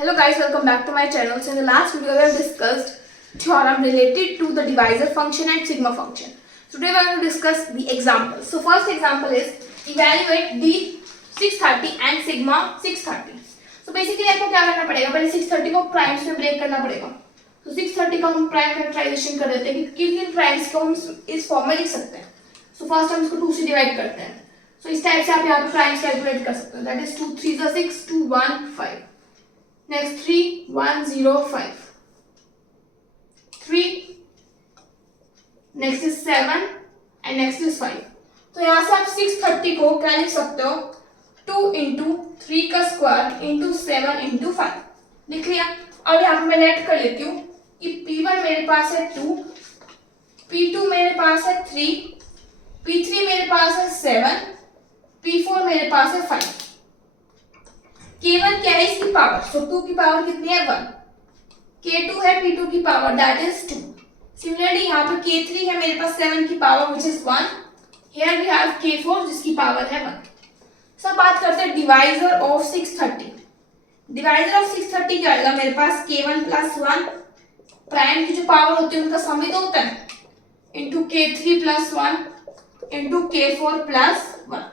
Hello guys, welcome back to my channel. So in the last video we have discussed theorem related to the divisor function and sigma function. Today we are going to discuss the examples. So first example is evaluate d630 and sigma 630. So basically आपको क्या करना पड़ेगा, पहले 630 को primes में break करना पड़ेगा. तो 630 का हम प्राइम फैक्टराइजेशन कर देते हैं कि किन प्राइम्स को हम इस फॉर्म में लिख सकते हैं. सो फर्स्ट हम इसको 2 से डिवाइड करते हैं. सो इस टाइप से आप यहाँ पे प्राइम्स कैलकुलेट कर सकते हो. That is 2 3 6 2 1 5. Next 3 1 0 5. 3. Next is 7 and next is 5. तो यहाँ से आप 630 को क्या लिख सकते हो, 2 into 3 का स्क्वायर into 7 into 5 लिख लिया. अब यहाँ पे मैं लेट कर लेती हूँ कि P1 मेरे पास है 2, P2 मेरे पास है 3, P3 मेरे पास है 7, P4 मेरे पास है 5. K1 क्या है इसकी पावर, सो 2 की पावर कितनी है 1. K2 है P2 की पावर दैट इज 2. सिमिलरली यहाँ पे K3 है मेरे पास 7 की power which is 1. Here we have K4 जिसकी पावर है 1. सब बात करते हैं डिवाइजर ऑफ 630. डिवाइजर ऑफ 630 क्या आएगा मेरे पास, K1 प्लस 1 प्राइम की जो पावर होती है उनका सम ही तो होता है into K3 plus 1 into K4 plus 1.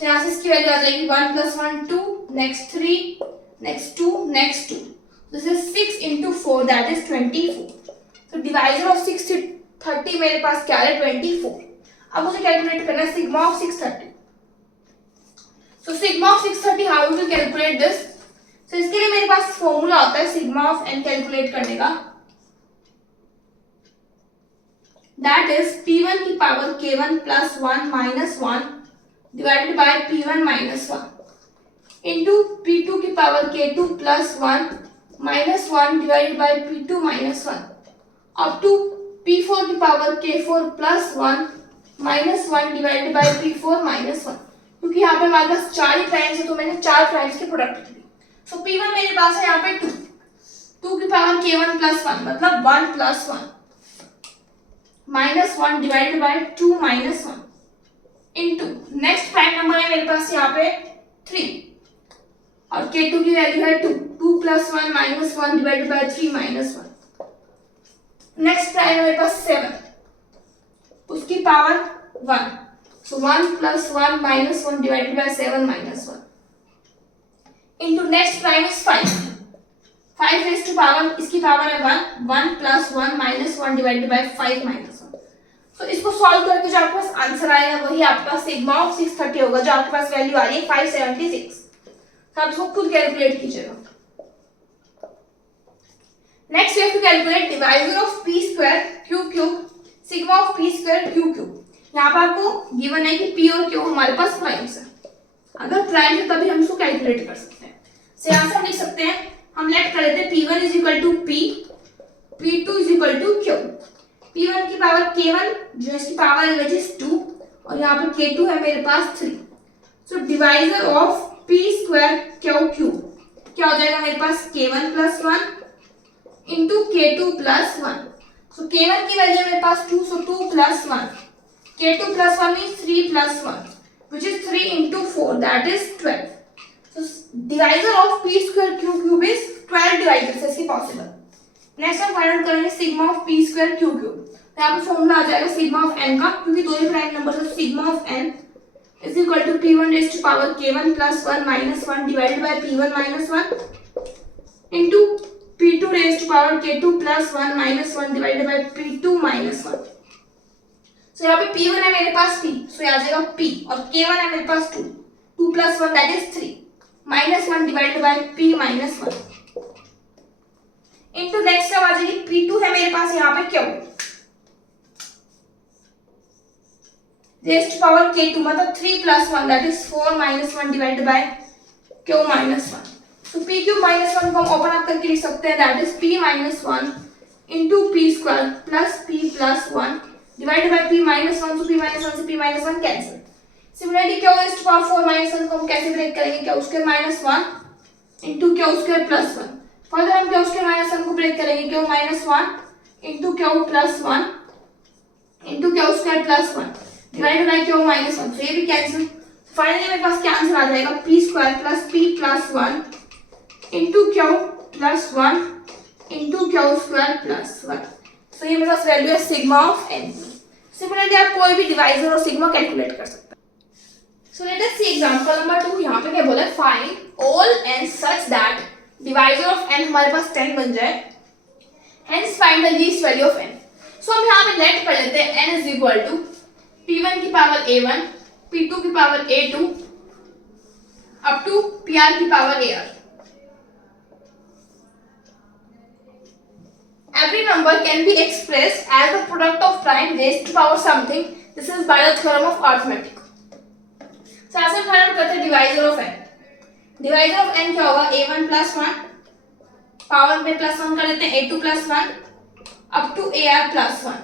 तो यहाँ से इसकी वैल्यू आ जाएगी 1 plus 1 2, next 3, next 2, next 2. This is 6 into 4 that is 24. तो डिवाइजर ऑफ 630 मेरे पास क्या है 24. अब मुझे कैलकुलेट करना है sigma of 630. So sigma of 630 how will calculate this. So इसके लिए मेरे पास फॉर्मूला होता है सिग्मा ऑफ n कैलकुलेट करने का. दैट इज P1 की power K1 plus 1 minus 1 divided by P1 minus 1 into P2 की power K2 plus 1 minus 1 divided by P2 minus 1 up to P4 की power K4 plus 1 minus 1 divided by P4 minus 1. क्योंकि यहाँ पे हमारे पास 4 ही primes है तो मैंने 4 प्राइम्स की प्रोडक्ट ली. सो P1 मेरे पास है यहाँ पे 2 की पावर K1 plus 1 मतलब 1 plus 1 minus 1 divided by 2 minus 1 into next prime number है मेरे पास यहाँ पे 3 और K2 की वैल्यू है 2. 2 plus 1 minus 1 divided by 3 minus 1. Next prime है मेरे पास 7, उसकी power 1. So 1 plus 1 minus 1 divided by 7 minus 1 into next prime is 5. 5 raise to power इसकी पावर है 1. 1 plus 1 minus 1 divided by 5 minus 1. तो इसको सॉल्व करके जो आपके पास आंसर आएगा वही आपका सिग्मा ऑफ 630 होगा, जो आपके पास वैल्यू आ रही है 576. तो आप इसको खुद कैलकुलेट कीजिएगा. Next we have to calculate divisor of p square q cube sigma of p square q cube. यहाँ पर आपको गिवन है कि p और q हमारे पास प्राइम्स है. अगर प्राइम है तभी हम इसको कैलकुलेट कर सकते हैं. से यहाँ से हम लिख सकते हैं, हम लेट कर लेते हैं p1 is equal to p, p2 is equal to q. P1 की पावर K1 जो इसकी पावर है विच इज 2 और यहाँ पर K2 है मेरे पास 3. So divisor of P square Q cube क्या हो जाएगा मेरे पास K1 plus 1 into K2 plus 1. So K1 की वैल्यू मेरे पास 2, so 2 plus 1. K2 plus 1 means 3 plus 1 which is 3 into 4 that is 12. So divisor of P square Q cube is 12 divisors है इसकी पॉसिबल. नेक्स्ट हम फाइंड आउट करेंगे sigma of p square q cube. तो यहाँ पे formula आ जाएगा sigma of n का, क्योंकि दो ही प्राइम नंबर है. Sigma of n is equal to p1 raise to power K1 plus 1 minus 1 divided by p1 minus 1 into p2 raise to power K2 plus 1 minus 1 divided by p2 minus 1. So यहाँ पे p1 है मेरे पास p, सो यहाँ आ जाएगा p और K1 है मेरे पास 2. 2 plus 1 that is 3 minus 1 divided by p minus 1 into next आ जाएगी P2 है मेरे पास यहाँ पे Q raise to power K2 मतलब 3 plus 1 that is 4 minus 1 divided bye Q minus 1. तो P क्यूब माइनस 1 को हम ओपन अप करके लिख सकते हैं that is P minus 1 into P square plus P plus 1 divided by P minus 1. तो P minus 1 से P minus 1 cancel. Similarly Q raise to power 4 minus 1 को हम कैसे ब्रेक करेंगे, Q square minus 1 into Q square plus 1. Further हम Q square minus 1 को break करेंगे, Q minus 1 into Q plus 1 into Q square plus 1 divided bye Q minus 1. तो ये भी कैंसिल. फाइनली मेरे पास क्या आंसर आ जाएगा, p square plus p plus 1 into Q plus 1 into Q square plus 1। सो ये मेरे पास वैल्यू है सिग्मा ऑफ एन। सिमिलरली आप कोई भी डिवाइजर और सिग्मा कैलकुलेट कर सकते हैं। So let us see example number 2। यहाँ पे क्या बोला है, find all n such that divisor of n हमारे पास 10 बन जाए, hence find the least value of n. So हम यहाँ पे लेट कर लेते हैं n is equal to p1 की पावर a1 p2 की power a2 up to pr की power ar। Every number can be expressed as the product of prime raised to power something. This is by the theorem of arithmetic. So ऐसे find out करते हैं divisor of n। Divisor of n क्या होगा, a1 plus 1 power में plus 1 कर देते हैं a2 plus 1 up to ar plus 1।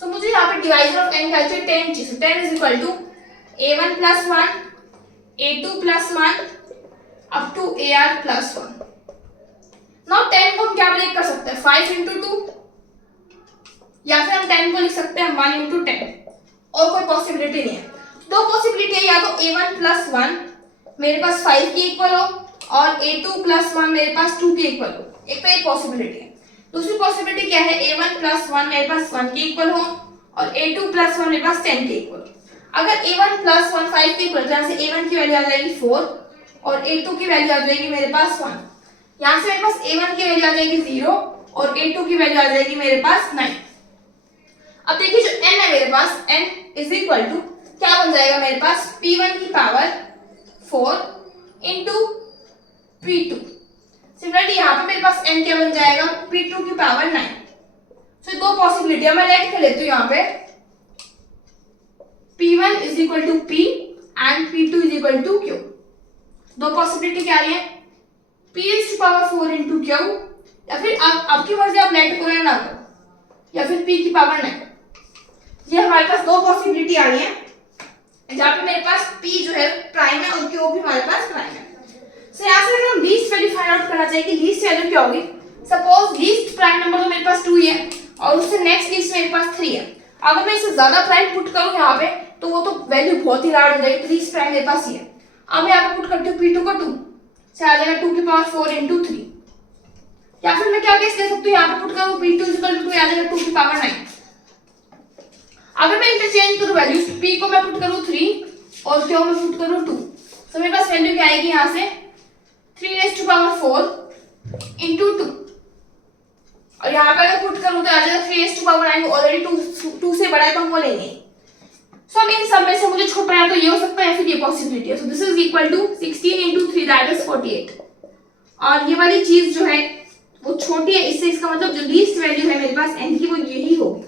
So मुझे यहाँ पे डिवाइजर ऑफ n का चाहिए 10 चीज। 10 is equal to a1 plus 1 a2 plus 1 up to ar plus 1। Now 10 को हम क्या ब्रेक कर सकते हैं, 5 इंटू 2, या फिर हम 10 को लिख सकते हैं 1 इंटू 10। और कोई पॉसिबिलिटी नहीं है। दो पॉसिबिलिटी है, या तो a1 प्लस 1 मेरे पास 5 की इक्वल हो और a2 प्लस 1 मेरे पास 2 के इक्वल हो। एक तो ये पॉसिबिलिटी है। दूसरी पॉसिबिलिटी क्या है, a1 प्लस 1 मेरे पास 1 के इक्वल हो और a2 प्लस 1 मेरे पास 10 के इक्वल हो। अगर a1 प्लस 1 5 के इक्वल, तो यहाँ से a1 की वैल्यू आ जाएगी 4 और a2 की वैल्यू आ जाएगी मेरे पास 1। यहाँ से मेरे पास a1 की वैल्यू आ जाएगी 0 और a2 की वैल्यू आ जाएगी मेरे पास 9। अब देखिए जो n है मेरे पास, n इज इक्वल टू क्या बन जाएगा मेरे पास, p1 की पावर 4 इंटू p2। सिमिलरली यहाँ पे मेरे पास n क्या बन जाएगा, p2 की पावर 9। सो दो पॉसिबिलिटी है, मैं लेट कर लेती हूँ यहाँ पे p1 is equal to p and p2 is equal to q। दो पॉसिबिलिटी क्या आ रही है, p is to power 4 into q, या फिर आपकी मर्जी, आप लेट करो या ना करो, या फिर p की पावर 9। ये हमारे पास दो पॉसिबिलिटी आ रही है, जहाँ पे मेरे पास p जो है प्राइम है और q भी हमारे पास प्राइम है। सो यहाँ से हम लीस्ट वैल्यू फाइंड आउट करना चाहिए कि लीस्ट वैल्यू क्या होगी। सपोज लीस्ट प्राइम नंबर तो मेरे पास 2 ही है और उससे नेक्स्ट लीस्ट मेरे पास 3 है। अगर मैं इससे ज्यादा प्राइम पुट करूँ यहाँ पे तो वो तो वैल्यू बहुत ही लार्ज हो जाएगी। तो लीस्ट प्राइम मेरे पास ही है। अब मैं यहाँ पे पुट करती हूँ p2 को 2 से आ जाएगा 2 की पावर 4 इंटू 3। या फिर मैं क्या केस ले सकती हूँ, यहाँ पे पुट करूँ p2 इक्वल टू आ जाएगा 2 की पावर 9। अगर मैं इंटरचेंज करूँ वैल्यूज, p को मैं पुट करूँ 3 और q में पुट करूँ 2, तो मेरे पास वैल्यू क्या आएगी यहाँ से 3 raised to power 4 इंटू 2। और यहाँ पे अगर पुट करूँ तो आ जाएगा 3 raised to power 9। ऑलरेडी 2 से बड़ा है तो हम वो लेंगे। सो अब इन सब में से मुझे छोटा है तो ये हो सकता है, फिर ये पॉसिबिलिटी है। So this is equal to 16 into 3 that is 48। और ये वाली चीज जो है वो छोटी है, इससे इसका मतलब जो लीस्ट वैल्यू है मेरे पास n की वो यही होगी।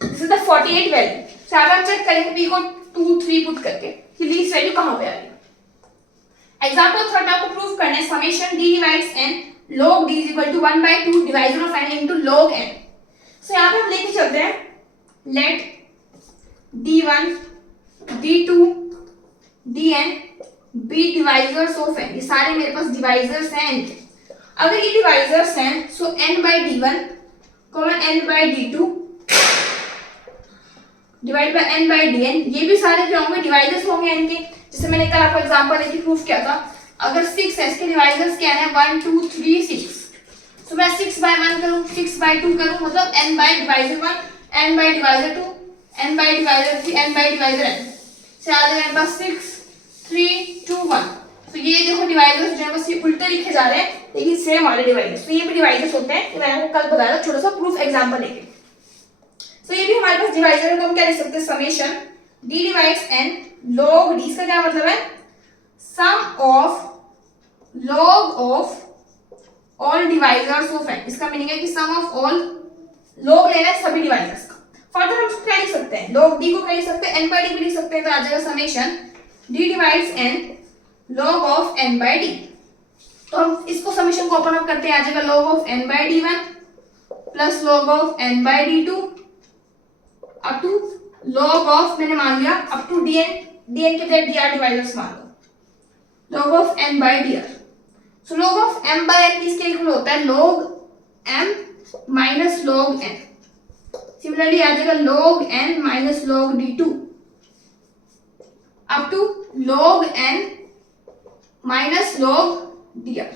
This is the 48 value. So अब हम चेक करेंगे p को 2 3 पुट करके कि लीस्ट वैल्यू कहाँ पे आ रही है। एग्जांपल थर्ड आपको प्रूफ करना है summation d divides n log d is equal to 1/2 divisor of n into log n। सो यहाँ पे हम लेके चलते हैं let d1 d2 dn be divisors of n। ये सारे मेरे पास डिवाइजर्स हैं n के। अगर ये डिवाइजर्स हैं सो n by d1 n by d2 divide by n by dn, ये भी सारे क्या होंगे, डिवाइजर्स होंगे n के। जैसे मैंने कल आपको एग्जांपल लेके प्रूफ किया था, अगर 6 है इसके डिवाइजर्स क्या है 1 2 3 6। सो मैं 6 by 1 करूं 6 by 2 करूं, मतलब n by divisor 1 n by divisor 2 n by divisor 3 n by divisor n से आ जाएगा मेरे पास 6 3 2 1। तो ये देखो डिवाइजर्स जो है बस ये उल्टे लिखे जा रहे हैं लेकिन सेम वाले डिवाइजर्स। तो ये भी डिवाइजर्स होते हैं, ये मैंने आपको कल बताया था छोटा सा प्रूफ एग्जांपल लेके। तो ये भी हमारे पास डिवाइजर है, तो हम क्या लिख सकते हैं summation d divides n log d। इसका क्या मतलब है, sum of log of all divisors of n। इसका मीनिंग है कि सम ऑफ ऑल log लेना है सभी डिवाइजर्स का। फर्दर हम क्या लिख सकते हैं, log d को क्या लिख सकते हैं n by d भी लिख सकते हैं। तो आ जाएगा summation d divides n log of n by d। तो हम इसको समेशन को ओपन अप करते हैं, आ जाएगा log of n by d1 plus log of n by d2 up to log of, मैंने मान लिया अप टू dn के जगह dr डिवाइजर्स मान लो, log of n by dr। So log of m by n किसके equal होता है, log m minus log n। Similarly आ जाएगा log n minus log d2 up to log n minus log dr।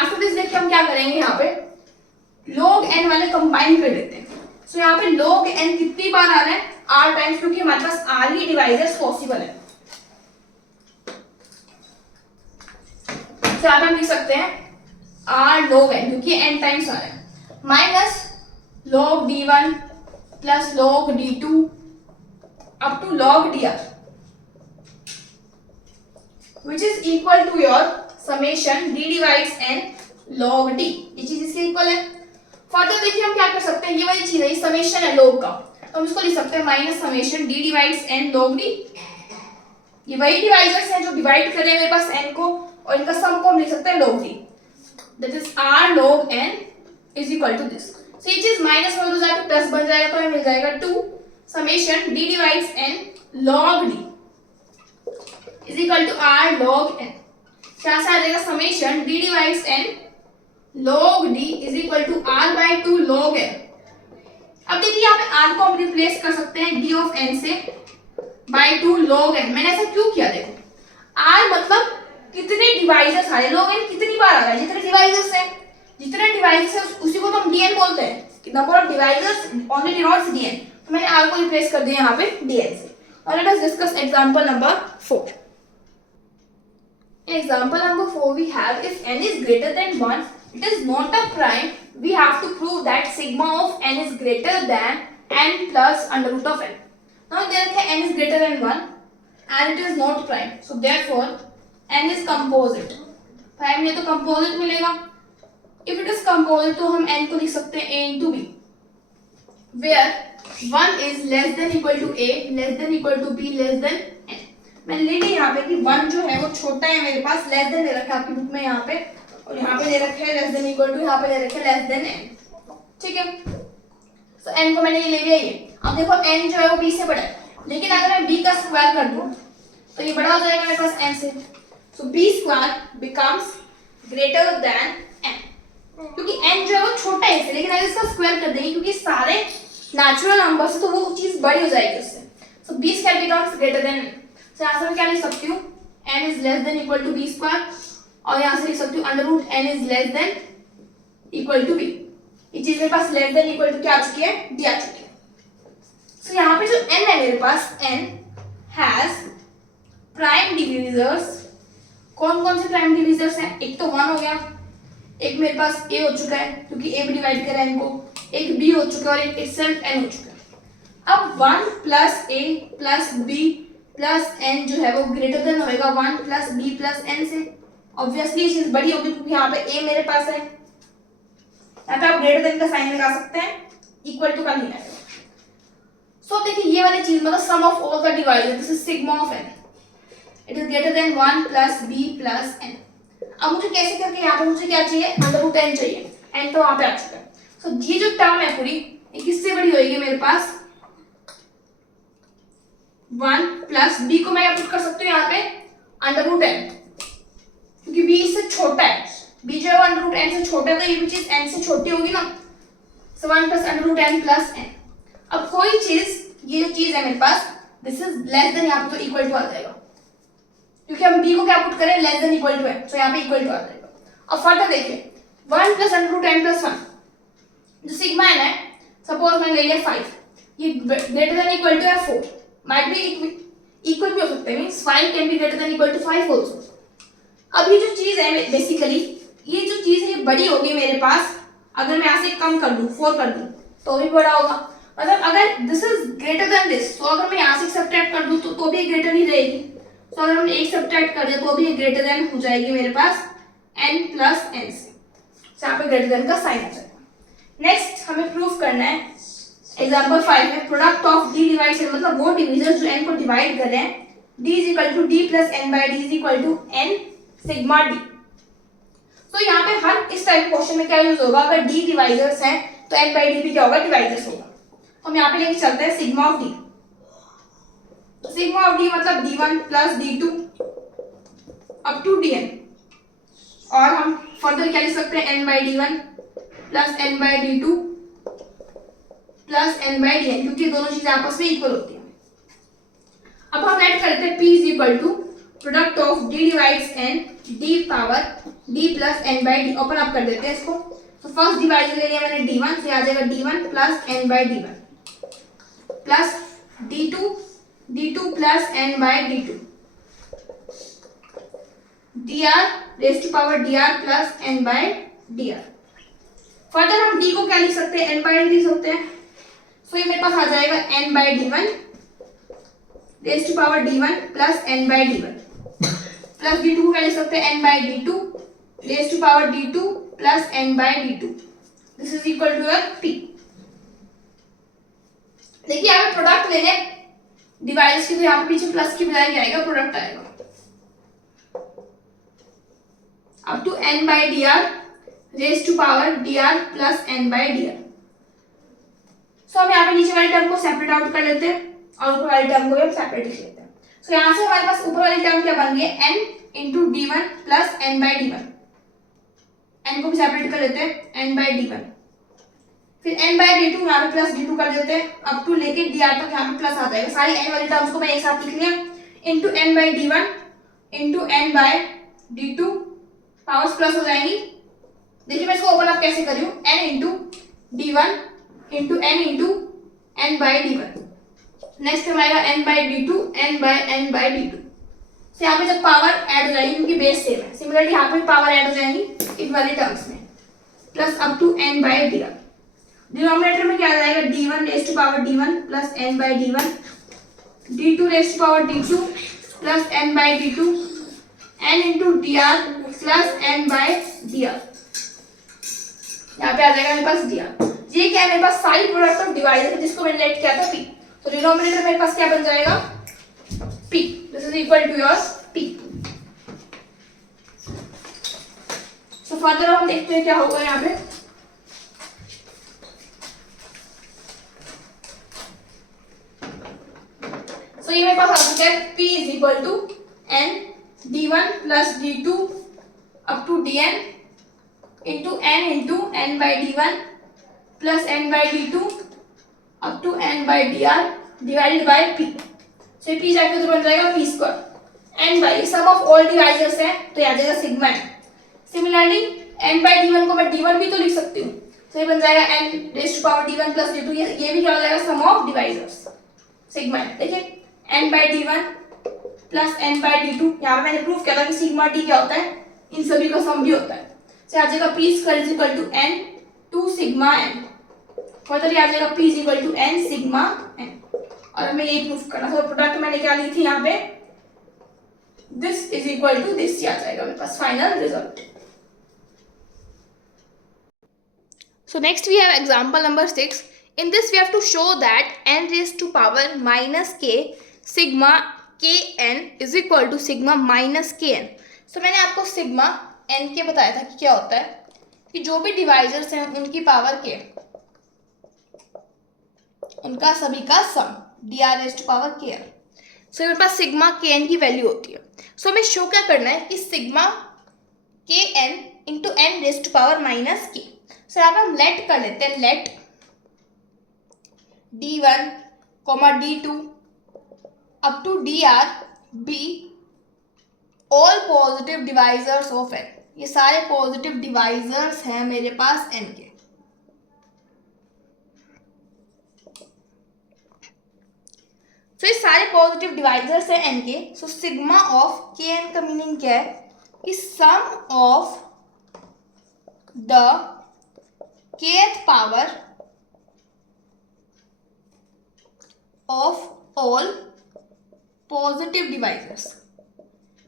After this देखिए हम क्या करेंगे, यहाँ पे log n वाले कंबाइन कर देते हैं। सो यहाँ पे log n कितनी बार आ रहा है, r टाइम्स, क्योंकि हमारे पास r ही डिवाइजर्स पॉसिबल है। तो यहाँ पे हम लिख सकते हैं r log n, क्योंकि n टाइम्स आ रहा है, minus log d1 plus log d2 up to log dr, which is equal to your summation d divides n log d। ये चीज इसके इक्वल है। फर्दर देखिए हम क्या कर सकते हैं, ये वाली चीज है, ये समेशन है log का, तो हम इसको लिख सकते हैं minus summation d divides n log d। ये वही डिवाइजर्स हैं जो डिवाइड कर रहे हैं मेरे पास n को, और इनका सम को हम लिख सकते हैं log d, that is r log n is equal to this. So ये चीज माइनस में हो जाकर प्लस बन जाएगा, तो हमें मिल जाएगा 2 summation d divides n log d is equal to r log n। क्या से आ जाएगा, summation d divides n log d is equal to r by 2 log n। अब देखिए यहाँ पे r को हम रिप्लेस कर सकते हैं d ऑफ n से बाय 2 log n। मैंने ऐसा क्यों किया, देखो r मतलब कितने डिवाइजर्स आ रहे हैं, log n कितनी बार आ रहा है, जितने डिवाइजर्स है, जितने डिवाइजर्स है उसी को तो हम dn बोलते हैं, number of divisors only denotes dn। तो मैंने r को रिप्लेस कर दिया यहाँ पे dn से। और let us discuss example number 4। In example number 4 we have, if n is greater than 1, it is not a prime. We have to prove that sigma of n is greater than n plus under root of n. Now there n is greater than 1 and it is not prime. So therefore n is composite. Prime नहीं तो composite मिलेगा। If it is composite तो हम n को लिख सकते हैं a into b, where 1 is less than equal to a, less than equal to b, less than n। मैंने ले लिया यहाँ पे कि 1 जो है वो छोटा है मेरे पास, लेस देन ले रखा है आपकी बुक में यहाँ पे, और यहाँ पे ले रखा है लेस देन इक्वल टू, यहाँ पे ले रखा है लेस देन n। ठीक है, तो n को मैंने ये ले लिया ये। अब देखो n जो है वो b से बड़ा है, लेकिन अगर मैं b का स्क्वायर कर दूं तो ये बड़ा हो जाएगा मेरे पास n से। सो b square becomes greater than n, क्योंकि n जो है वो छोटा है इससे, लेकिन अगर इसका स्क्वायर कर देंगे क्योंकि सारे नेचुरल नंबर से, तो वो चीज बड़ी हो जाएगी उससे। सो b square becomes greater than n। तो यहाँ से मैं क्या लिख सकती हूँ, n is less than equal to b square, और यहाँ से लिख सकती हूँ under root n is less than equal to b। ये चीज मेरे पास लेस देन इक्वल टू क्या आ चुकी है, d आ चुकी है। सो यहाँ पे जो n है मेरे पास, n हैज प्राइम डिविजर्स। कौन कौन से प्राइम डिविजर्स हैं, एक तो 1 हो गया, एक मेरे पास a हो चुका है क्योंकि a भी डिवाइड कर रहा है n को, एक b हो चुका है और एक itself n हो चुका है। अब 1 plus a plus b plus n जो है वो ग्रेटर देन होएगा 1 प्लस b प्लस n से। ऑब्वियसली ये चीज बड़ी होगी क्योंकि यहाँ पे a मेरे पास है, यहाँ पे आप ग्रेटर देन का साइन लगा सकते हैं, इक्वल टू का नहीं आएगा। सो देखिए ये वाली चीज मतलब sum of all the divisor, this is sigma of n, it is greater than 1 plus b plus n। अब मुझे कैसे करके यहाँ पे मुझे क्या चाहिए, अंडर रूट n चाहिए, n तो वहां पे आ चुका है। सो ये जो टर्म है पूरी, ये किससे बड़ी होगी मेरे पास, 1 प्लस b को मैं पुट कर सकती हूँ यहाँ पे अंडर रूट n, क्योंकि b इससे छोटा है, b जो है अंडर रूट n से छोटा है, तो ये भी चीज n से छोटी होगी ना। So 1 plus under root n plus n। अब कोई चीज, ये जो चीज है मेरे पास, दिस इज लेस देन, यहाँ पे तो इक्वल टू आ जाएगा, क्योंकि हम b को क्या पुट करें, लेस देन इक्वल टू है, तो यहाँ पे इक्वल टू आ जाएगा। अब फर्दर देखिए 1 plus under root n plus 1, जो सिग्मा n है, सपोज मैंने ले लिया 5, ये ग्रेटर देन इक्वल टू है 4, might be equal भी हो सकते हैं, means 5 can be greater than equal to 5 also। अब ये जो चीज है बेसिकली, ये जो चीज है बड़ी होगी मेरे पास, अगर मैं यहाँ से कम कर दूं 4 कर दूं तो भी बड़ा होगा, मतलब अगर this is greater then this, तो अगर मैं यहाँ से सब्ट्रैक्ट कर दूं तो भी ग्रेटर ही रहेगी। तो अगर हम एक सब्ट्रैक्ट कर दें तो भी ग्रेटर देन हो जाएगी मेरे पास n प्लस n से, यहाँ पे ग्रेटर देन का साइन आ जाएगा। नेक्स्ट हमें प्रूफ करना है एग्जाम्पल 5 में, प्रोडक्ट ऑफ d डिवाइड, मतलब वो डिविजर्स जो n को डिवाइड कर रहे हैं, d is equal to d plus n by d is equal to n sigma d। तो यहाँ पे हर इस टाइप क्वेश्चन में क्या यूज होगा, अगर d डिवाइजर्स हैं तो n बाई d भी क्या होगा, डिवाइजर्स होगा। तो हम यहाँ पे लेके चलते हैं सिग्मा ऑफ d। तो सिग्मा ऑफ d मतलब d1 plus d2 up to dn, और हम फर्दर क्या लिख सकते हैं, n by d1 plus n by d2 plus n by dn, क्योंकि दोनों चीजें आपस में इक्वल होती हैं। अब हम लेट करते हैं p is equal to product of d divides n d power d plus n by d, open up कर देते हैं इसको। तो फर्स्ट डिवाइजर ले लिया मैंने d1, से आ जाएगा d1 plus n by d1 plus d2 plus n by d2 dr raise to power dr plus n by dr। Further हम d को क्या लिख सकते हैं, n बाई डी लिख सकते हैं। सो ये मेरे पास आ जाएगा n by d1 raise to power d1 plus n by d1 plus d2 को क्या लिख सकते हैं, n by d2 raise to power d2 plus n by d2। This is equal to your p। देखिए यहाँ पे प्रोडक्ट लेने device की, तो यहाँ पे पीछे प्लस की बजाय क्या आएगा, प्रोडक्ट आएगा up to n by dr raise to power dr plus n by dr। So हम यहाँ पे नीचे वाली टर्म को सेपरेट आउट कर लेते हैं और ऊपर वाली टर्म को भी हम सेपरेट लिख लेते हैं। सो यहाँ से हमारे पास ऊपर वाली टर्म क्या बन गई है, n into d1 plus n by d1। n को भी सेपरेट कर लेते हैं, n बाई d1, फिर n बाई d2 यहाँ पे प्लस d2 कर देते हैं अप टू लेके dr तक यहाँ पे प्लस आ जाएगा। सारी n वाली टर्म्स को मैं एक साथ लिख लिया, into n by d1 into n by d2, powers plus हो जाएंगी। देखिए मैं इसको ओपन अप कैसे कर रही हूँ, n into d1 into n into n by d1। Next हमारा n by d2 n by d2। तो यहाँ पे जब पावर ऐड हो जाएगी क्योंकि बेस सेम है, सिमिलरली यहाँ पे पावर ऐड हो जाएंगी इन वाली टर्म्स में, plus up to n by dr। Denominator में क्या आ जाएगा, d1 raise to power d1 plus n by d1, d2 raise to power d2 plus n by d2, n into dr plus n by dr। यहाँ पे आ जाएगा मेरे पास dr। ये क्या है, मेरे पास सारी प्रोडक्ट ऑफ डिवाइजर जिसको मैंने लेट किया था p। तो डिनोमिनेटर मेरे पास क्या बन जाएगा, p। This is equal to your p। So further हम देखते हैं क्या होगा यहाँ पे। सो ये मेरे पास आ चुका है p is equal to n d1 plus d2 up to dn into n into n by d1 plus n by d2 up to n by dr divided by p। So p जाके तो बन जाएगा p square n by sum of all divisors है तो आ जाएगा sigma n। Similarly n by d1 को मैं d1 भी तो लिख सकती हूँ, तो ये बन जाएगा n raise to power d1 plus d2। ये भी क्या हो जाएगा, sum of divisors sigma n। देखिए n by d1 plus n by d2, यहाँ पे मैंने प्रूफ किया था कि सिग्मा d क्या होता है, इन सभी का सम भी होता है। तो आ जाएगा p square is equal to n to sigma n। Further आ जाएगा p is equal to n sigma n, और हमें यही प्रूफ करना था। प्रोडक्ट मैंने क्या ली थी यहाँ पे, this is equal to this, आ जाएगा मेरे पास final result. So next we have example number 6. In this we have to show that n raised to power minus k sigma kn is equal to sigma minus kn. So मैंने आपको sigma n के बताया था कि क्या होता है, कि जो भी डिवाइजर्स हैं उनकी पावर k, उनका सभी का सम dr raised to power kr। So मेरे पास सिग्मा kn की वैल्यू होती है। सो हमें शो क्या करना है कि sigma kn into n raised to power minus k। So यहाँ पे हम लेट कर लेते हैं, let d1 d2 up to dr be all positive divisors of n। ये सारे पॉजिटिव डिवाइजर्स हैं मेरे पास n के। तो ये सारे पॉजिटिव डिवाइजर्स हैं n के। सो सिग्मा ऑफ kn का मीनिंग क्या है, कि sum of the kth power of all positive divisors।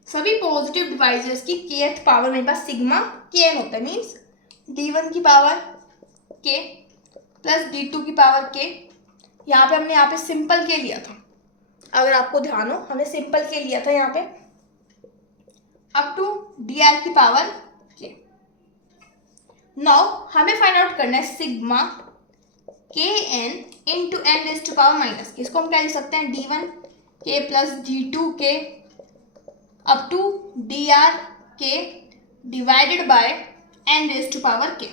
सभी पॉजिटिव डिवाइजर्स की kth पावर मेरे पास सिग्मा kn होता है, मीन्स d1 की पावर k प्लस d2 की पावर k। यहाँ पे हमने यहाँ पे सिंपल k लिया था, अगर आपको ध्यान हो हमने सिंपल k लिया था यहाँ पे, अप टू dr की पावर k। नाउ हमें फाइंड आउट करना है sigma kn into n raise to power minus k. इसको हम क्या लिख सकते हैं, d1 k plus d2 k up to dr k divided by n raise to power k।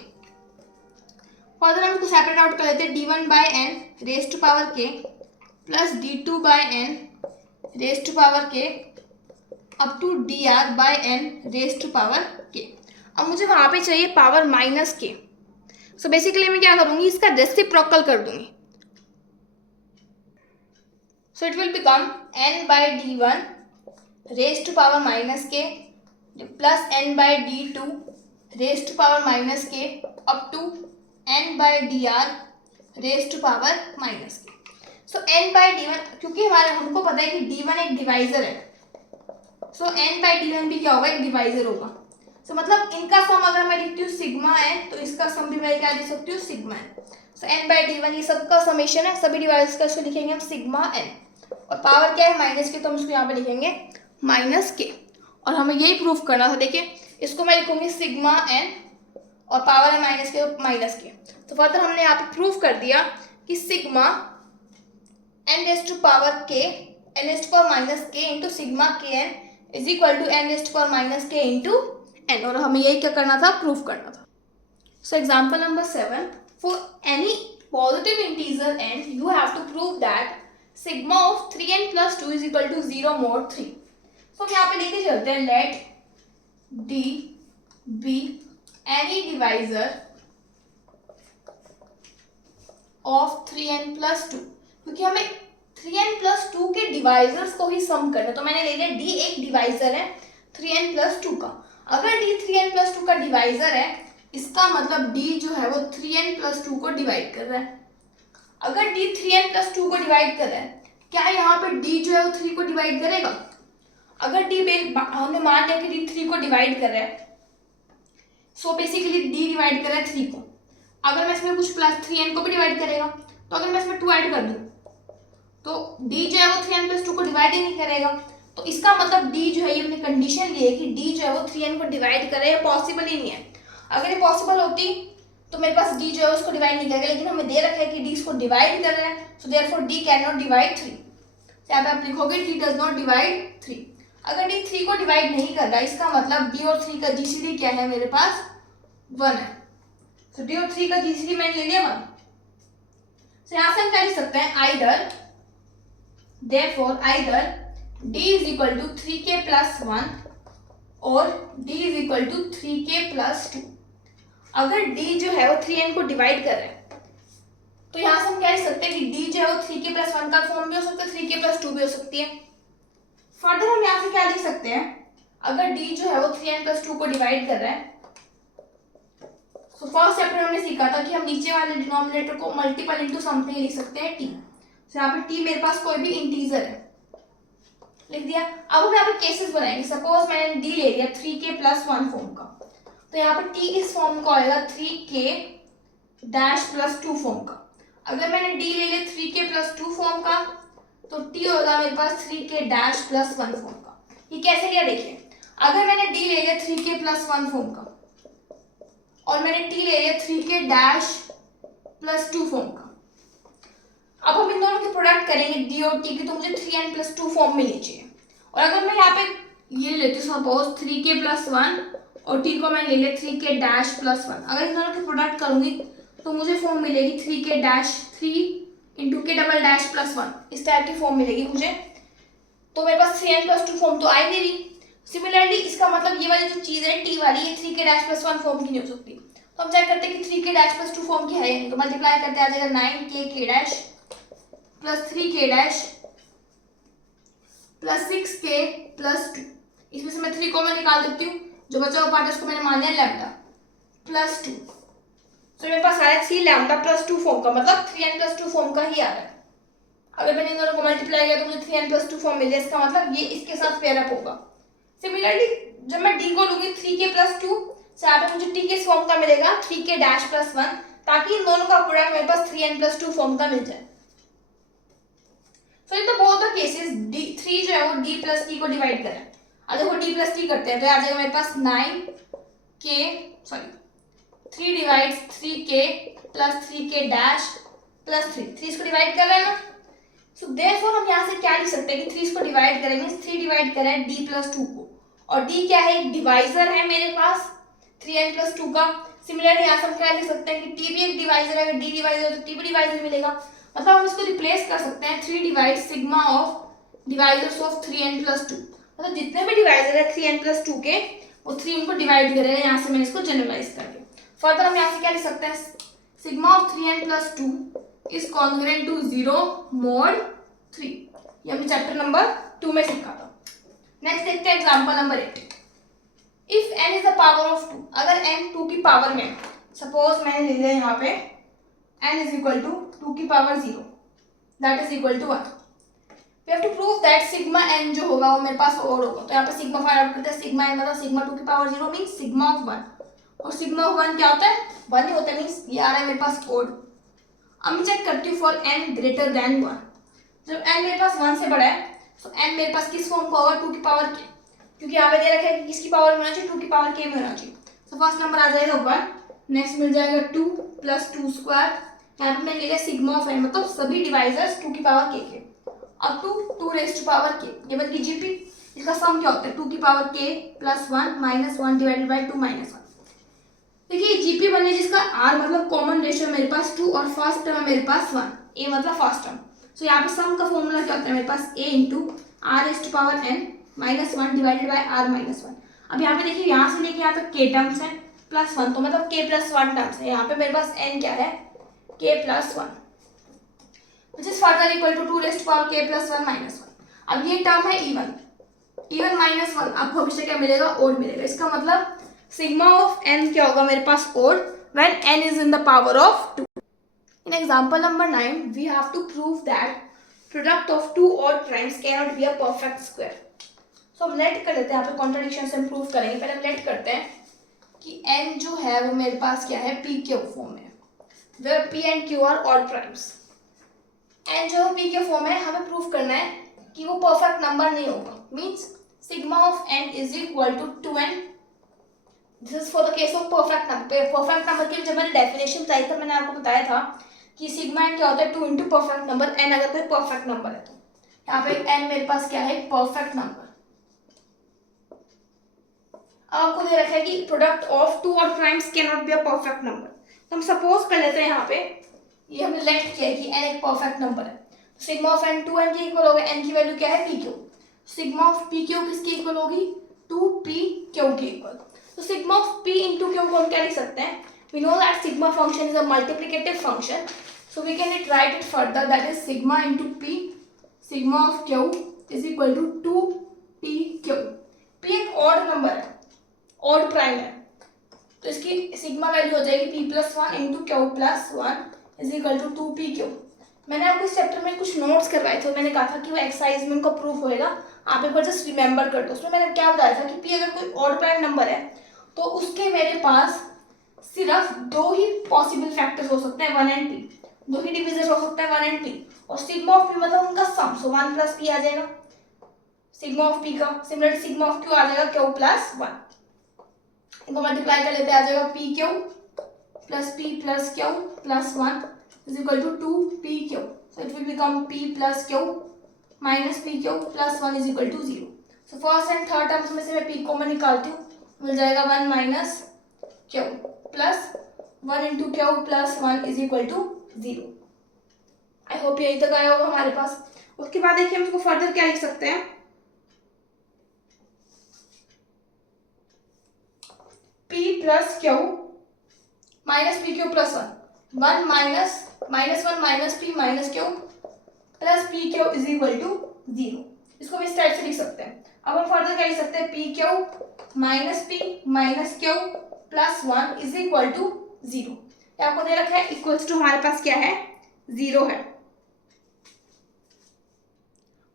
Further हम इसको सेपरेट आउट कर लेते हैं, d1 by n raise to power k plus d2 by n raise to power k up to dr by n raise to power k। अब मुझे वहाँ पे चाहिए power minus k. So basically मैं क्या करूँगी, इसका रेसिप्रोकल कर दूंगी। So it will become n/d1 raise to power minus k plus n/d2 raise to power minus k up to n/dr raise to power minus k. So n/d1, क्योंकि हमको पता है कि d1 एक डिवाइजर है, सो n/d1 भी क्या होगा, एक डिवाइजर होगा। सो मतलब इनका सम अगर मैं लिखती हूँ सिग्मा n, तो इसका सम भी मैं क्या लिख सकती हूँ, सिग्मा n। सो n/d1 ये सबका समेशन है, सभी डिवाइजर्स का, इसको लिखेंगे हम सिग्मा n। और पावर क्या है, माइनस के, तो हम इसको यहाँ पे लिखेंगे माइनस के। और हमें यही प्रूफ करना था। देखिए इसको मैं लिखूंगी सिग्मा n और पावर है माइनस के, माइनस के। तो फर्दर हमने यहाँ पे प्रूफ कर दिया कि sigma n raise to power k, n raise to power minus k into sigma k n is equal to n raise to power minus k into n। और हमें यही क्या करना था, प्रूफ करना था। So example number 7, for any positive integer n you have to prove that sigma of 3n plus 2 is equal to 0 mod 3। तो हम यहाँ पे लेके चलते हैं, late d be any divisor of 3n plus 2, क्योंकि हमें 3n plus 2 के डिवाइजर्स को ही सम करना है। तो मैंने ले लिया d एक डिवाइजर है 3n plus 2 का। अगर d 3n plus 2 का डिवाइजर है, इसका मतलब d जो है वो 3n plus 2 को डिवाइड कर रहा है। अगर d 3n plus 2 को डिवाइड कर रहा है, क्या यहाँ पे d जो है वो 3 को डिवाइड करेगा? अगर d हमने मान लिया कि d 3 को डिवाइड कर रहा है, सो बेसिकली d डिवाइड कर रहा है 3 को। अगर मैं इसमें कुछ प्लस 3n को भी डिवाइड करेगा, तो अगर मैं इसमें 2 ऐड कर दूं, तो d जो है वो 3n plus 2 को डिवाइड ही नहीं करेगा। तो इसका मतलब d जो है, ये अपनी कंडीशन ली है कि d जो है वो 3n को डिवाइड करे, पॉसिबल ही नहीं है। अगर ये पॉसिबल होती तो मेरे पास d जो है उसको डिवाइड नहीं करेगा, लेकिन हमें दे रखा है कि d इसको डिवाइड कर रहा है, so therefore d can not divide 3। यहाँ पे आप लिखोगे d डज नॉट डिवाइड 3। अगर d 3 को डिवाइड नहीं कर रहा, इसका मतलब d और 3 का जीसीडी क्या है, मेरे पास 1 है। सो d और 3 का जीसीडी मैंने ले लिया 1। सो यहाँ से हम क्या लिख सकते हैं, either therefore either d is equal to 3k plus 1 और d is equal to 3k plus 2। अगर d जो है वो 3n को डिवाइड कर रहा है, तो यहाँ से हम क्या लिख सकते हैं कि d जो है वो 3k प्लस 1 का फॉर्म भी हो सकता है, 3k प्लस 2 भी हो सकती है। फर्दर हम यहाँ से क्या लिख सकते हैं, अगर d जो है वो 3n प्लस 2 को डिवाइड कर रहा है, तो फर्स्ट चैप्टर हमने सीखा था कि हम नीचे वाले डिनोमिनेटर को मल्टीपल इंटू समथिंग लिख सकते हैं t। तो यहाँ पे t मेरे पास कोई भी इंटीजर है, लिख दिया। अब हम यहाँ पे केसेस बनाएंगे। सपोज मैंने d ले लिया 3k प्लस 1 फॉर्म का, तो यहाँ पे t इस फॉर्म का होगा 3k डैश प्लस 2 फॉर्म का। अगर मैंने d ले लिया 3k प्लस 2 फॉर्म का, तो t होगा मेरे पास 3k डैश प्लस 1 फॉर्म का। ये कैसे लिया, देखिए अगर मैंने d ले लिया 3k प्लस 1 फॉर्म का और मैंने t ले लिया 3k डैश प्लस 2 फॉर्म का, अब हम इन दोनों के प्रोडक्ट करेंगे d और t की, तो मुझे 3n प्लस 2 फॉर्म में लीजिए। और अगर मैं यहाँ पे ये लेती हूँ सपोज 3k प्लस 1 और t को मैं ले लिया 3k डैश प्लस 1, अगर इन दोनों के प्रोडक्ट करूंगी तो मुझे फॉर्म मिलेगी 3k dash 3 into k double dash plus 1, इस टाइप की फॉर्म मिलेगी मुझे। तो मेरे पास 3n प्लस 2 फॉर्म तो आ ही नहीं रही। सिमिलरली इसका मतलब ये वाली जो चीज़ है t वाली, ये 3k डैश प्लस 1 फॉर्म की नहीं हो सकती। तो हम चेक करते हैं कि 3k डैश प्लस 2 फॉर्म की है या नहीं। तो मल्टीप्लाई करते आ जाएगा 9k k dash plus 3k dash plus 6k plus 2। इसमें से मैं 3 को मैं निकाल देती हूँ, जो बचा हुआ पार्ट है उसको मैंने मान लिया लैम्डा प्लस 2। तो मेरे पास आया 3 लैम्डा प्लस 2 फॉर्म का, मतलब 3n प्लस 2 फॉर्म का ही आ रहा है। अगर मैंने इन दोनों को मल्टीप्लाई किया तो मुझे 3n प्लस 2 फॉर्म मिल जाए, इसका मतलब ये इसके साथ पेयर अप होगा। सिमिलरली जब मैं d को लूंगी 3k प्लस 2, से यहाँ पे मुझे t के फॉर्म का मिलेगा 3k डैश प्लस 1, ताकि इन दोनों का प्रोडक्ट मेरे पास 3n प्लस 2 फॉर्म का मिल जाए। So in the both the cases d3 जो है वो d प्लस t को डिवाइड करे। अब देखो d प्लस t करते हैं तो आ जाएगा मेरे पास 3 divides 3k plus 3k dash plus 3 इसको डिवाइड कर रहे हैं ना। सो देयरफॉर हम यहाँ से क्या लिख सकते हैं कि 3 इसको डिवाइड करें, मींस 3 डिवाइड करें d प्लस 2 को, और d क्या है, एक डिवाइजर है मेरे पास 3n प्लस 2 का। सिमिलरली यहाँ से हम क्या लिख सकते हैं कि t भी एक डिवाइजर है, अगर d डिवाइजर है तो t भी डिवाइजर मिलेगा। मतलब हम इसको रिप्लेस कर सकते हैं 3 divide sigma of divisors of 3n plus 2, मतलब जितने भी डिवाइजर है 3n प्लस 2 के, वो 3 उनको डिवाइड करेगा, यहाँ से मैंने इसको जनरलाइज करके। फर्दर हम यहाँ से क्या लिख सकते हैं, sigma of 3n plus 2 is congruent to 0 mod 3। ये हमने चैप्टर नंबर 2 में सीखा था। नेक्स्ट देखते हैं example number 8। If n is the power of 2, अगर n 2 की पावर में, सपोज मैंने ले लिया यहाँ पे n इज इक्वल टू 2 की power 0 that is equal to 1, we have to prove that sigma n जो होगा वो मेरे पास और होगा। तो यहाँ पे सिग्मा फाइंड आउट करते हैं। सिग्मा n मतलब सिग्मा 2 की पावर 0 मीन सिग्मा ऑफ 1, और सिग्मा ऑफ 1 क्या होता है, 1 ही होता है, मीन्स ये आ रहा है मेरे पास कोड। अब मैं चेक करती हूँ फॉर n ग्रेटर देन 1। जब n मेरे पास 1 से बड़ा है तो n मेरे पास किस फॉर्म का होगा, 2 की पावर k, क्योंकि यहाँ पे दे रखा है कि किसकी पावर में होना चाहिए, 2 की पावर k में होना चाहिए। तो फर्स्ट नंबर आ जाएगा 1, नेक्स्ट मिल जाएगा 2 प्लस 2 स्क्वायर, यहाँ पे मैंने ले लिया सिग्मा ऑफ n मतलब सभी डिवाइजर्स 2 की पावर k के, अब two 2 raise to power k, ये बन गई जीपी। इसका सम क्या होता है, 2 की power k plus 1 minus 1 divided by 2 minus 1। देखिए जीपी बने जिसका r मतलब कॉमन रेशियो मेरे पास 2 और फर्स्ट टर्म है मेरे पास 1, a मतलब फर्स्ट टर्म। सो यहाँ पे सम का फॉर्मूला क्या होता है मेरे पास, a into r raise to power n minus 1 divided by r minus 1। अब यहाँ पे देखिए यहाँ से लेके यहाँ तक k टर्म्स है प्लस 1, तो मतलब k प्लस 1 टर्म्स है। यहाँ पे मेरे पास n क्या है, k plus 1 which is further equal to 2 raised to power k plus 1 minus 1। अब ये टर्म है even माइनस 1, आपको हमेशा क्या मिलेगा, ओड मिलेगा। इसका मतलब सिग्मा ऑफ n क्या होगा मेरे पास, odd when n is in the power of 2। In example number 9 we have to prove that product of two odd primes cannot be a perfect square। so हम late कर लेते हैं, यहाँ पे contradiction से प्रूव करेंगे। पहले हम लेट करते हैं कि n जो है वो मेरे पास क्या है, p के फॉर्म में, where p and q are odd primes। n जो p के फॉर्म है, हमें प्रूव करना है कि वो परफेक्ट नंबर नहीं होगा, means sigma of n is equal to 2n। This is for the case of perfect number. Perfect number की जब मैंने डेफिनेशन बताई था, मैंने आपको बताया था कि सिग्मा n क्या होता है, 2 इंटू परफेक्ट नंबर, n अगर कोई परफेक्ट नंबर है तो यहाँ पे n मेरे पास क्या है, परफेक्ट नंबर। आपको दे रखा है कि प्रोडक्ट ऑफ टू और primes can not be a perfect number. तो हम सपोज कर लेते हैं यहाँ पे, ये हमने लेट किया है कि n एक परफेक्ट नंबर है, तो सिग्मा ऑफ n 2n के इक्वल होगा। n की वैल्यू क्या है, pq। सिग्मा ऑफ pq किसके इक्वल होगी, 2pq के इक्वल। तो sigma of p into q को हम क्या लिख सकते हैं, we know that sigma function is a multiplicative function, so we can write it further, that is sigma into p, sigma of q is equal to 2pq। p एक odd number है, odd prime है, तो इसकी sigma value हो जाएगी p plus 1 into q plus 1 is equal to 2pq। मैंने आपको इस चैप्टर में कुछ नोट्स करवाए थे, मैंने कहा था कि वो एक्सरसाइज में उनका प्रूफ होएगा, आप एक बार जस्ट रिमेंबर कर दो। उसमें मैंने क्या बताया था कि p अगर कोई ऑड प्राइम नंबर है तो उसके मेरे पास सिर्फ 2 ही पॉसिबल फैक्टर्स हो सकते हैं, 1 एंड p, 2 ही डिविजर्स हो सकते हैं 1 एंड p, और सिग्मा ऑफ p मतलब उनका सम, सो 1 प्लस p आ जाएगा सिग्मा ऑफ p का। सिमिलर सिग्मा ऑफ q आ जाएगा q प्लस 1, इनको मल्टीप्लाई कर लेते आ जाएगा pq plus p plus q plus 1 is equal to 2pq, so it will become p plus q minus pq plus 1 is equal to 0। so first and third terms में से मैं p common निकालती हूँ, मिल जाएगा 1 minus q plus 1 into q plus 1 is equal to 0। I hope यही तक आया होगा हमारे पास। उसके बाद देखिए हम इसको फर्दर क्या लिख सकते हैं, p plus q minus pq plus 1 minus 1 minus p minus q plus pq is equal to 0। इसको हम इस टाइप से लिख सकते हैं। अब हम फर्दर क्या लिख सकते हैं, pq minus p minus q plus 1 is equal to 0। आपको दे रखा है इक्वल्स टू हमारे पास क्या है, 0 है।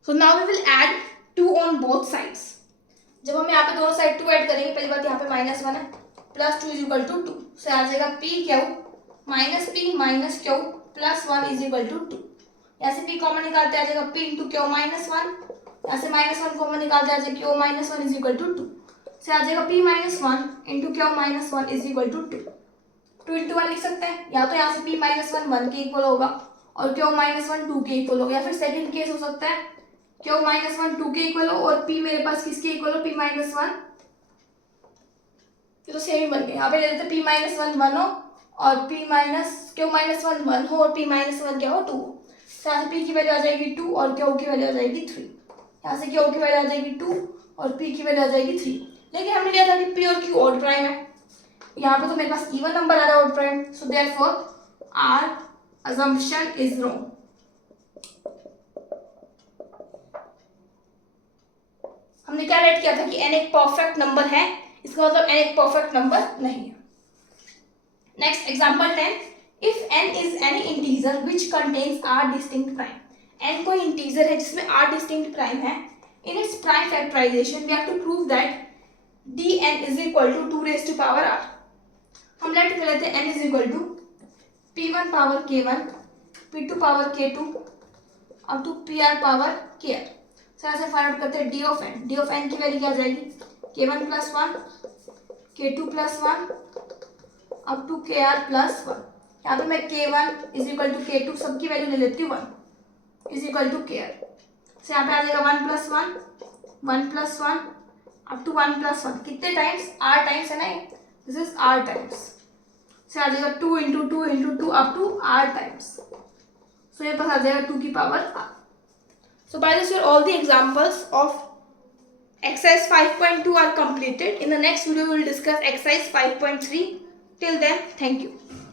So now we will add 2 on both sides. जब हम यहाँ पे दोनों साइड 2 ऐड करेंगे, पहली बात यहाँ पे माइनस 1 है, प्लस 2 इज इक्वल टू 2, से आ जाएगा pq minus p minus q plus 1 is equal to 2। यहाँ से p कॉमन निकालते आ जाएगा p इंटू q माइनस 1, यहाँ से माइनस 1 कॉमन निकालते आ जाएगा q minus 1 is equal to 2, से आ जाएगा p minus 1 into q minus 1 is equal to 2। 2 into 1 लिख सकते हैं, या तो यहाँ से p माइनस 1 1 के इक्वल होगा और q माइनस 1 2 के इक्वल होगा, या फिर सेकंड केस हो सकता है q माइनस 1 2 के इक्वल हो और p मेरे पास किसके इक्वल हो, p माइनस 1, ये तो सेम ही बन गए। यहाँ पे ले लेते p माइनस 1 1 हो और p माइनस q माइनस 1 1 हो और p माइनस 1 क्या हो 2 हो। यहाँ से p की वैल्यू आ जाएगी 2 और q की वैल्यू आ जाएगी 3, यहाँ से q की वैल्यू आ जाएगी 2 और p की वैल्यू आ जाएगी 3। लेकिन हमने लिया था कि पी और क्यू ऑड प्राइम है, यहाँ पे तो मेरे पास इवन नंबर आ रहा है odd prime, so therefore our assumption is wrong. हमने क्या राइट किया था कि n एक परफेक्ट नंबर है, इसका मतलब n एक परफेक्ट नंबर नहीं है. Next example 10. If n is any integer which contains r distinct prime. n कोई इंटीजर है जिसमें r डिस्टिंक्ट प्राइम है. In its prime factorization we have to prove that dn is equal to 2 raise to power r. हम late कर लेते हैं n is equal to p1 power k1, p2 power k2 up to pr power kr. Sir ऐसे find out करते हैं d of n. d of n की value क्या आ जाएगी, k1 plus 1, k2 plus 1 up to kr plus 1. यहाँ पे मैं k1 is equal to k2 सबकी वैल्यू ले लेती हूँ 1 इज इक्वल टू kr. सो यहाँ पे आ जाएगा 1 प्लस 1 अप टू 1 प्लस 1. कितने टाइम्स, r टाइम्स है ना, दिस इज r टाइम्स. से आ जाएगा 2 into 2 into 2 up to r times. So ये पास आ जाएगा 2 की power r. So by this all the examples of exercise 5.2 are completed. In the next video we will discuss exercise 5.3. Till then, thank you.